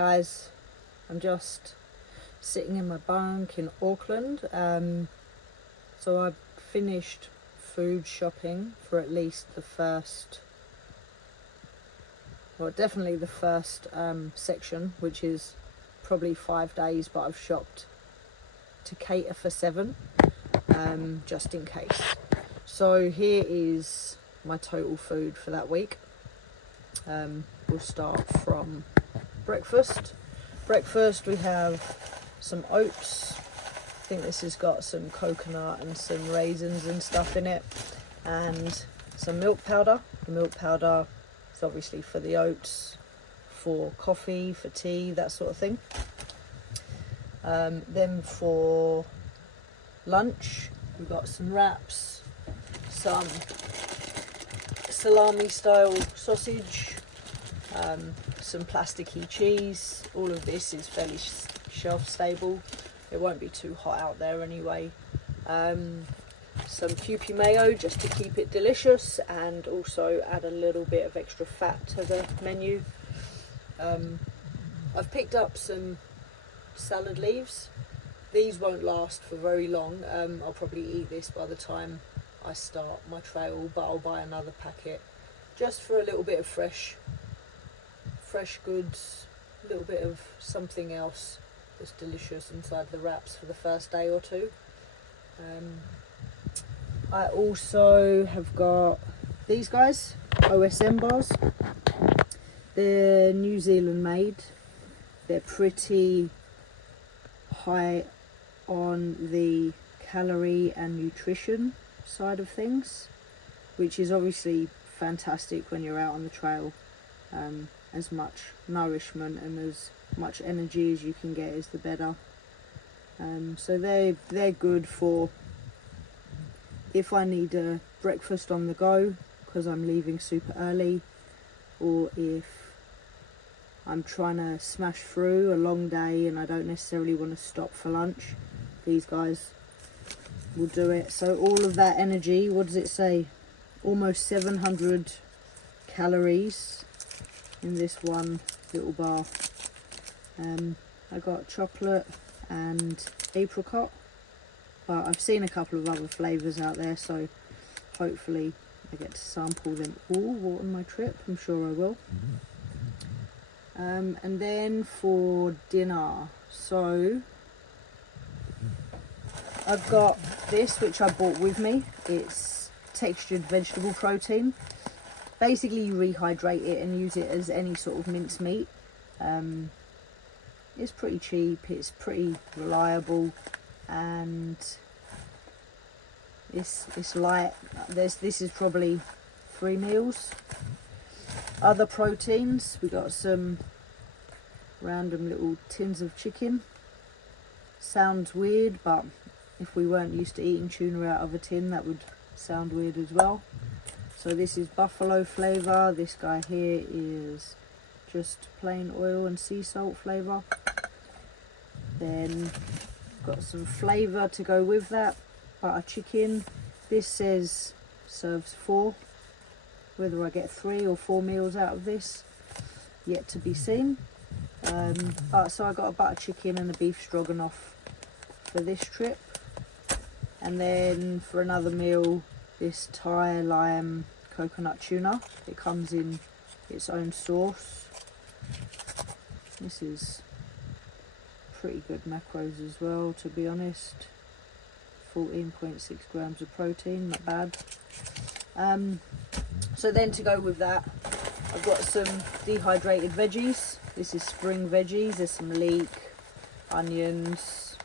guys, I'm just sitting in my bunk in Auckland. So I've finished food shopping for at least the first, well, definitely the first section, which is probably 5 days, but I've shopped to cater for 7, just in case. So here is my total food for that week. We'll start from breakfast. Breakfast, we have some oats. I think this has got some coconut and some raisins and stuff in it, and some milk powder. The milk powder is obviously for the oats, for coffee, for tea, that sort of thing. Then for lunch, we've got some wraps, some salami style sausage, some plasticky cheese. All of this is fairly shelf stable. It won't be too hot out there anyway. Some Kewpie mayo just to keep it delicious and also add a little bit of extra fat to the menu. I've picked up some salad leaves. These won't last for very long. I'll probably eat this by the time I start my trail, but I'll buy another packet just for a little bit of fresh goods, a little bit of something else that's delicious inside the wraps for the first day or two. I also have got these guys, OSM bars. They're New Zealand made. They're pretty high on the calorie and nutrition side of things, which is obviously fantastic when you're out on the trail. As much nourishment and as much energy as you can get is the better. So they're good for if I need a breakfast on the go because I'm leaving super early, or if I'm trying to smash through a long day and I don't necessarily want to stop for lunch. These guys will do it. So all of that energy, what does it say? Almost 700 calories in this one little bar. I got chocolate and apricot, but I've seen a couple of other flavours out there, so hopefully I get to sample them all on my trip. I'm sure I will. And then for dinner, so I've got this, which I bought with me. It's textured vegetable protein. Basically you rehydrate it and use it as any sort of mincemeat. It's pretty cheap, it's pretty reliable, and it's light. This is probably 3 meals. Other proteins, we got some random little tins of chicken. Sounds weird, but if we weren't used to eating tuna out of a tin, that would sound weird as well. So this is buffalo flavour. This guy here is just plain oil and sea salt flavour. Then got some flavour to go with that. Butter chicken. This says serves 4. Whether I get 3 or 4 meals out of this, yet to be seen. So I got a butter chicken and a beef stroganoff for this trip. And then for another meal, this Thai lime coconut tuna. It comes in its own sauce. This is pretty good macros as well, to be honest. 14.6 grams of protein, not bad. So then to go with that, I've got some dehydrated veggies. This is spring veggies. There's some leek, onions,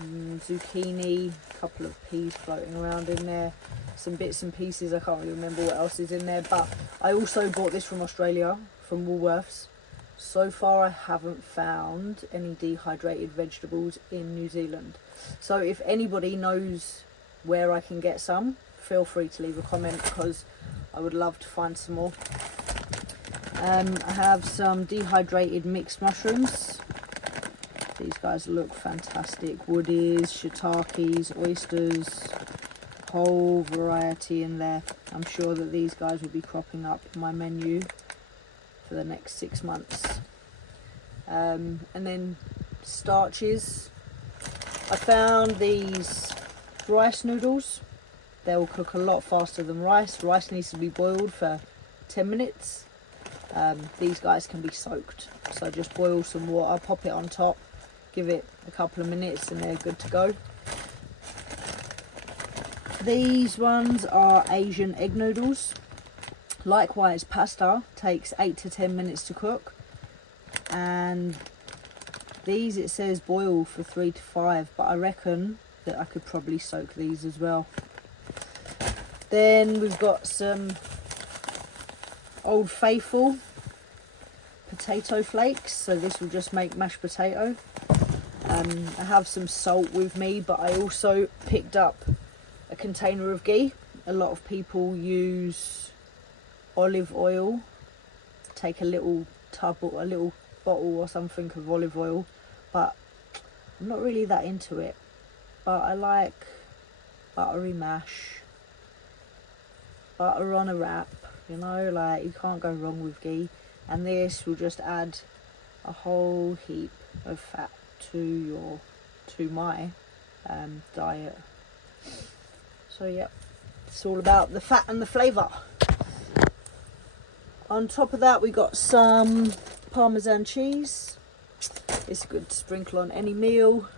zucchini, a couple of peas floating around in there, some bits and pieces. I can't really remember what else is in there, but I also bought this from Australia, from Woolworths. So far I haven't found any dehydrated vegetables in New Zealand. So if anybody knows where I can get some, feel free to leave a comment, because I would love to find some more. I have some dehydrated mixed mushrooms. These guys look fantastic. Woodies, shiitakes, oysters, whole variety in there. I'm sure that these guys will be cropping up in my menu for the next 6 months. And then Starches. I found these rice noodles. They'll cook a lot faster than rice. Rice needs to be boiled for 10 minutes. These guys can be soaked. So just boil some water, pop it on top, give it a couple of minutes and they're good to go. These ones are Asian egg noodles. Likewise, pasta takes 8 to 10 minutes to cook. And these, it says boil for 3 to 5, but I reckon that I could probably soak these as well. Then we've got some Old Faithful potato flakes, so this will just make mashed potato. I have some salt with me, but I also picked up a container of ghee. A lot of people use olive oil. Take a little tub or a little bottle or something of olive oil, but I'm not really that into it. But I like buttery mash, butter on a wrap, you know, like you can't go wrong with ghee. And this will just add a whole heap of fat to my diet. So yeah, it's all about the fat and the flavour. On top of that, we got some Parmesan cheese. It's good to sprinkle on any meal.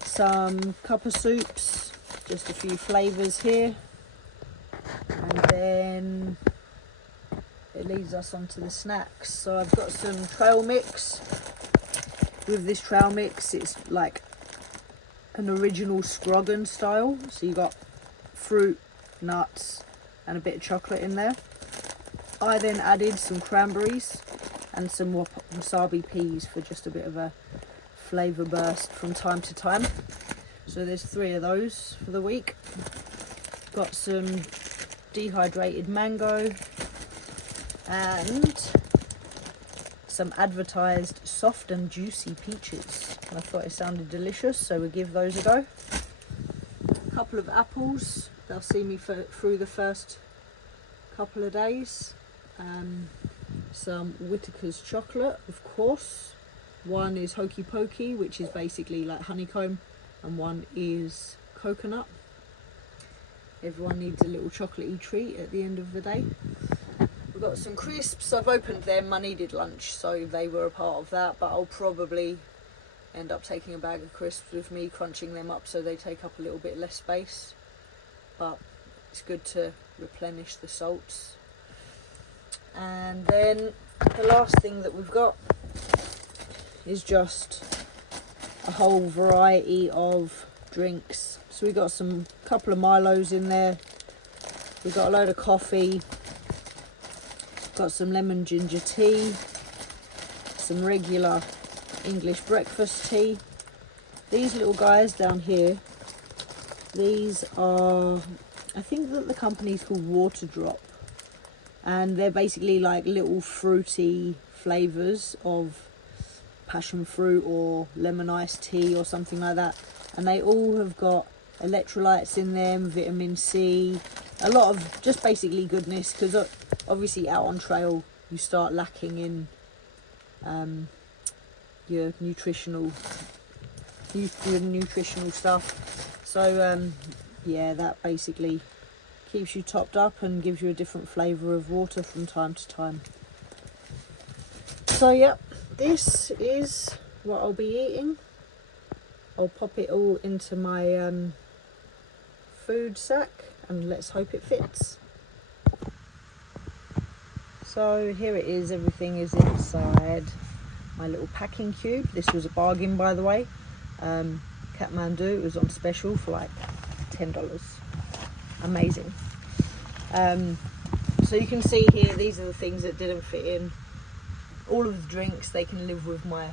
Some cup of soups, just a few flavours here. And then it leads us on to the snacks. So I've got some trail mix. With this trail mix, it's like an original Scroggin style. So you got fruit, nuts, and a bit of chocolate in there. I then added some cranberries and some wasabi peas for just a bit of a flavour burst from time to time. So there's 3 of those for the week. Got some dehydrated mango and some advertised soft and juicy peaches. And I thought it sounded delicious, so we'll give those a go. A couple of apples, they'll see me through the first couple of days. Some Whittaker's chocolate, of course. One is Hokey Pokey, which is basically like honeycomb, and one is coconut. Everyone needs a little chocolatey treat at the end of the day. We've got some crisps. I've opened them. I needed lunch, so they were a part of that, but I'll probably end up taking a bag of crisps with me, crunching them up so they take up a little bit less space. But it's good to replenish the salts. And then the last thing that we've got is just a whole variety of drinks. So we've got some couple of Milos in there. We've got a load of coffee. Got some lemon ginger tea. Some regular English breakfast tea. These little guys down here, these are, I think that the company's called Water Drop. And they're basically like little fruity flavours of passion fruit or lemon iced tea or something like that. And they all have got electrolytes in them, vitamin C, a lot of just basically goodness, because obviously out on trail you start lacking in your nutritional stuff. So yeah, that basically keeps you topped up and gives you a different flavour of water from time to time. So yeah, this is what I'll be eating. I'll pop it all into my food sack and let's hope it fits. So here it is, everything is inside my little packing cube. This was a bargain, by the way. Kathmandu, it was on special for like $10. Amazing. So you can see here, these are the things that didn't fit in. All of the drinks, they can live with my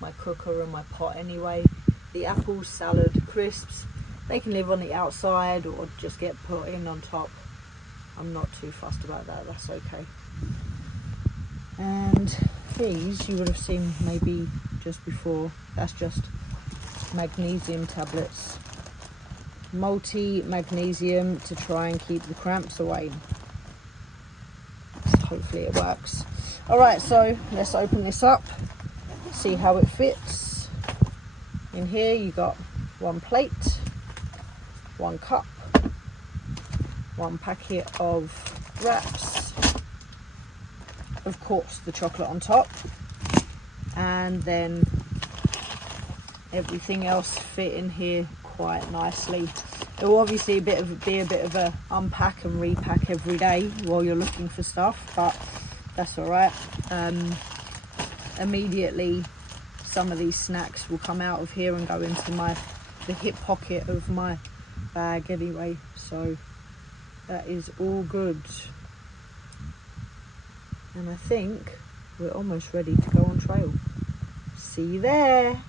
my cooker and my pot anyway. The apples, salad, crisps, they can live on the outside or just get put in on top. I'm not too fussed about that, that's okay. And these you would have seen maybe just before. That's just magnesium tablets. Multi-magnesium to try and keep the cramps away. So hopefully it works. Alright, so let's open this up, see how it fits. In here you got 1 plate, 1 cup, 1 packet of wraps, of course the chocolate on top, and then everything else fit in here quite nicely. It will obviously be a bit of a unpack and repack every day while you're looking for stuff, but that's all right. Immediately some of these snacks will come out of here and go into the hip pocket of my bag anyway, so that is all good. And I think we're almost ready to go on trail. See you there.